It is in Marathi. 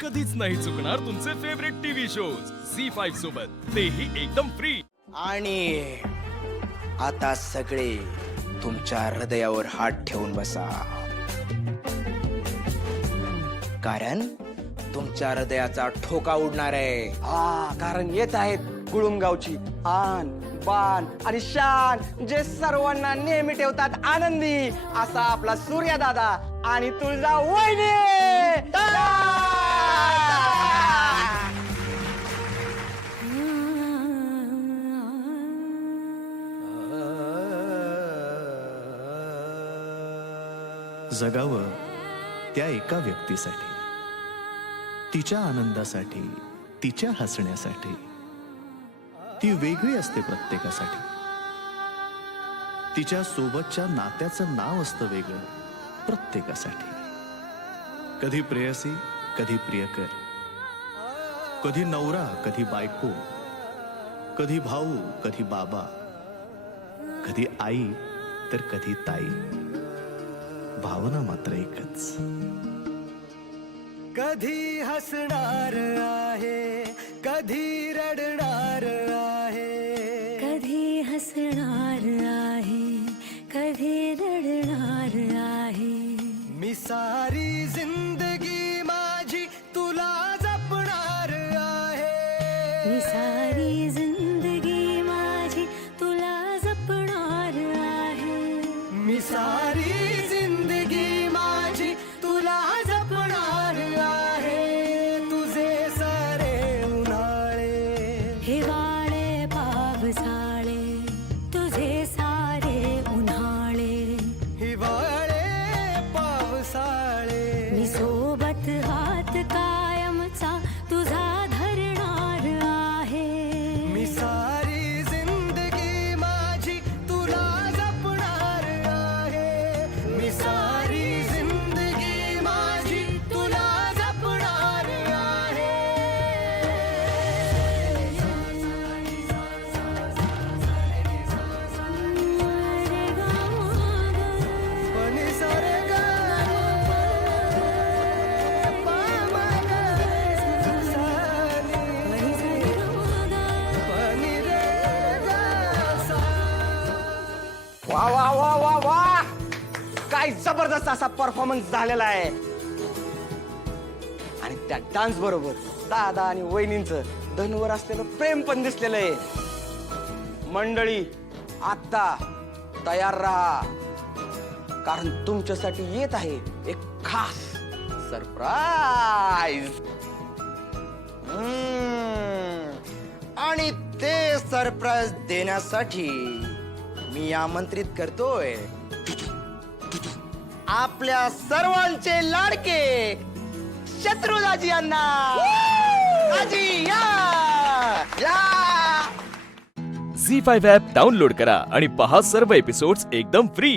कधीच नाही चुकणार तुमचे फेवरेट टीव्ही शोज झी5 सोबत, तेही एकदम फ्री. आणि आता सगळे तुमच्या हृदयावर हात ठेवून बसा, कारण तुमच्या हृदयाचा ठोका उडणार आहे. कारण येत आहेत गुळुंगावची आन बान आणि शान, जे सर्वांना नेहमी ठेवतात आनंदी, असा आपला सूर्या दादा आणि तुळजा वहिनी. जगावं त्या एका व्यक्तीसाठी, तिच्या आनंदासाठी, तिच्या हसण्यासाठी. ती वेगळी असते प्रत्येकासाठी. तिच्या सोबतच्या नात्याचं नाव असतं वेगळं प्रत्येकासाठी. कधी प्रेयसी, कधी प्रियकर, कधी नवरा, कधी बायको, कधी भाऊ, कधी बाबा, कधी आई तर कधी ताई. भावना मात्र एकच. कधी हसणार आहे, कधी रडणार आहे, कधी हसणार आहे, कधी रडणार आहे. मी सारी जिंदगी माझी तुला जपणार आहे. मी सारी जिंदगी माझी तुला जपणार आहे. मी सारी जिंदगी माझी तुला जपणार आहे. तुझे सारे उन्हाळे, हिवाळे पावसाळे, तुझे सारे उन्हाळे, हिवाळे पावसाळे. मी सोबत हात कायमचा तुझा धरणार आहे. मी सारी जिंदगी माझी तुला जपणार आहे. मी सारी जिंदगी माझी तुला जपणार आहे. पनी सारे गा पा मा गा सा नी पनी रे गा सा. वा वा वा वा वा, काय जबरदस्त असा परफॉर्मन्स झालेला आहे. आणि त्या डान्स बरोबर दादा आणि वहिनींचं धनवर असलेलं प्रेम पण दिसलेलं आहे. मंडळी, आता तयार राहा, कारण तुमच्यासाठी येत आहे एक खास सरप्राईज. आणि ते सरप्राईज देण्यासाठी मी आमंत्रित करतोय आपल्या सर्वांचे लाडके शत्रुदाजी यांना. दाजी या या. झी5 ॲप डाउनलोड करा आणि पहा सर्व एपिसोड्स एकदम फ्री.